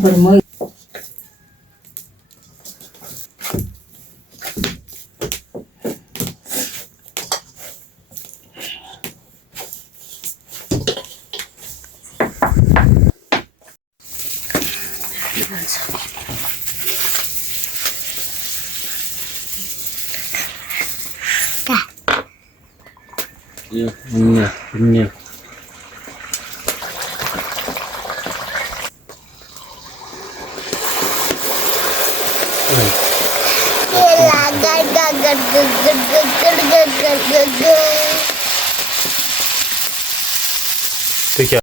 Permai. Iya. ठीक है.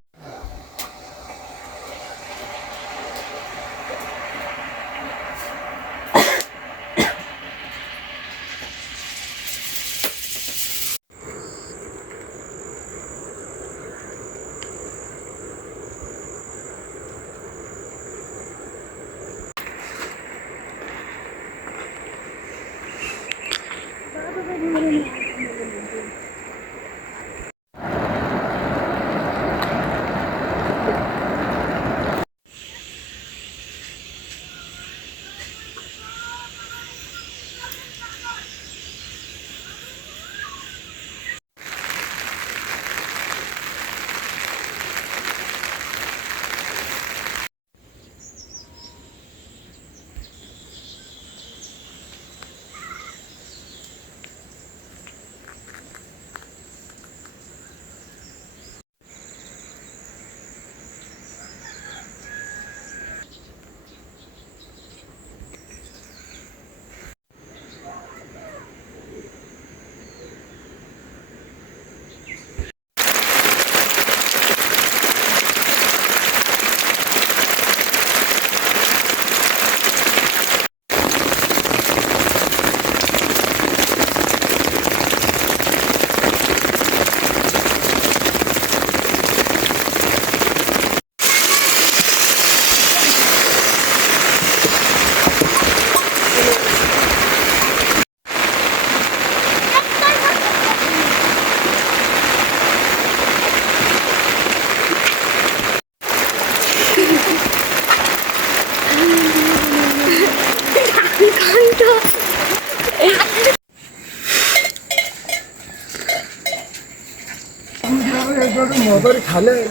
मोबाईल खाल्लं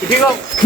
ठीक आहे.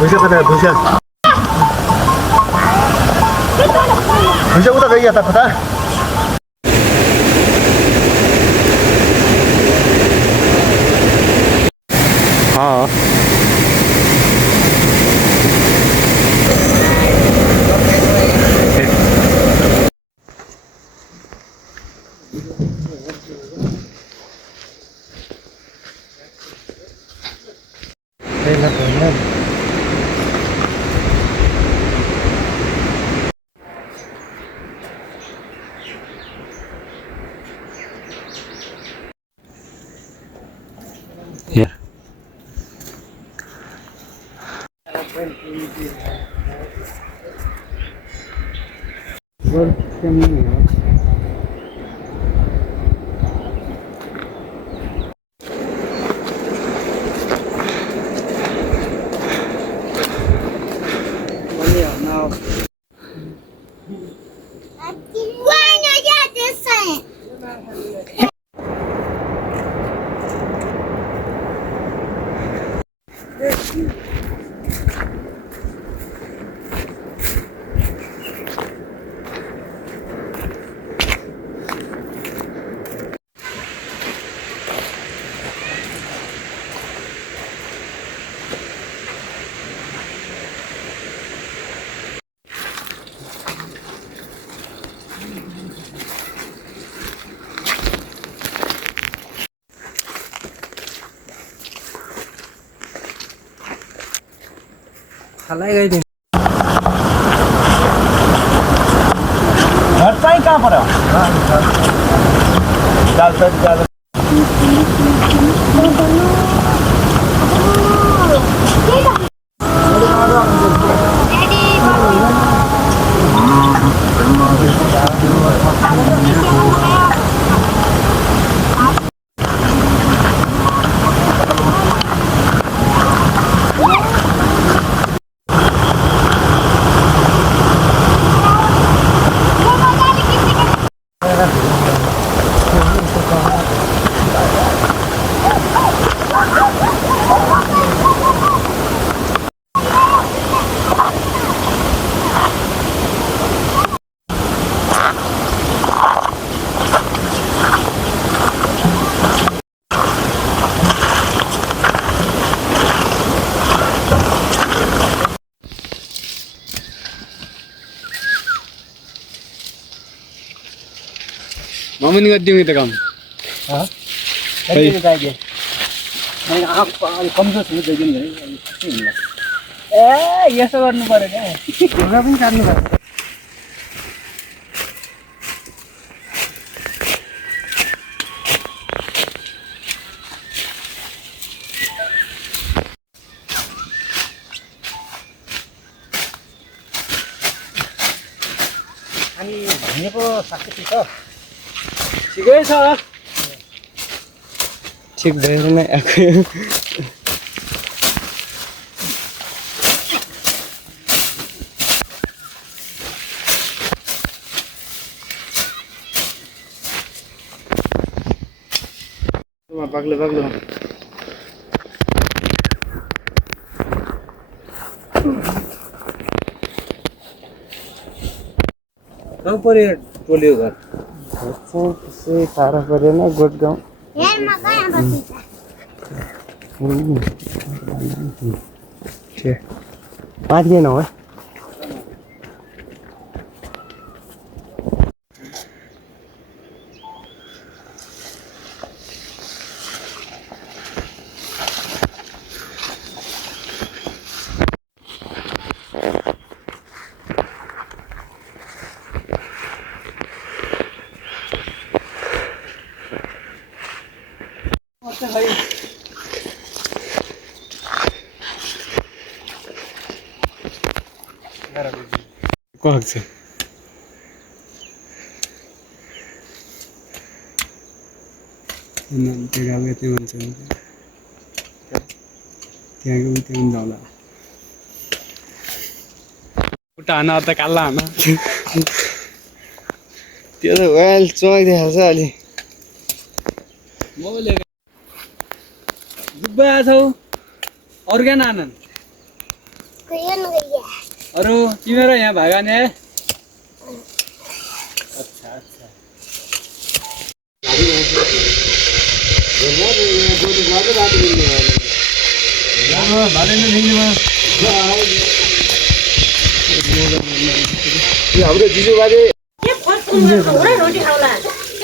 भुसा कता भुसा भुसा उता गई आता पता हाँ खालाई गइदिनु घर चाहिँ कहाँ पर्यो मम्मी गरिदिउँ त काम कमजोर छु ए यसो गर्नु पर्यो क्या ढुङ्गा पनि काट्नु पर्यो अनि भनेको साथी छ ठिकै छ ठिक भएर नै आएको बाग्लो बाग्लो कहाँ पर्यो टोल्यो घर त्यसै टाढा परेन गोठ गाउँ पाँचदिन हो Quase. Não pegava até onde você não tem algum tempo não lá. Puta na tá calando. Dia do well soi de hazali. Mole. Dubba thau. Organ आनंद. कोई नहीं गया. अरु तिम्रो यहाँ भागाने अच्छा अच्छा हाम्रो जिजु बाजे रोटी खाउला.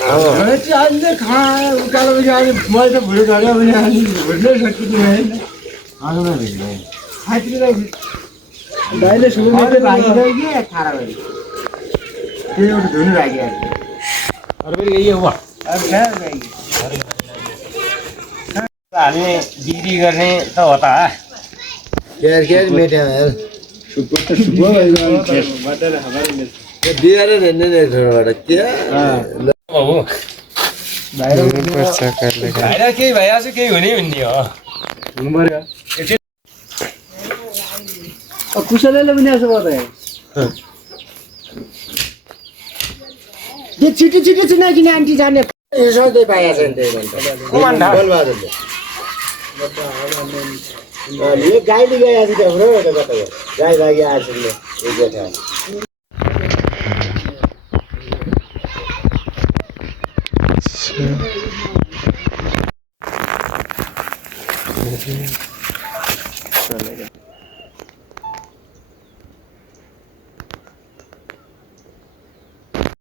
अहिले खा उकालो आज मैले त भुँडी झऱ्यो भने अनि भुँड्नै सकिँदैन हैन आउनु न भेट्नु खाइदिनु दाइले सुरु मात्रै भागिदै के खारा गरी त्यो एउटा धुनु भागियो अरु पनि यही हो अरु खा भाइ हामी डिग्री गर्ने त हो त केयर मेटे सुपर त सुपर भइगयो बटर हमारे में बिहार हेर्ने नै ठुलोबाट के बाबु हिँड्नुपर्छ कहिले काहीँ। भाइरल केही भइरहेको छ केही हुने भन्ने हो हुनु पर्यो कुशलले पनि यसो गर्दै त्यो छिटो छिटो चिनाकिने आन्टी जाने सधैँ पाइएको छ नि त्यही बलबहादुरले यो गाईले गइरहेको छ त्यहाँबाट गाई लागि आएको छ यो जेठा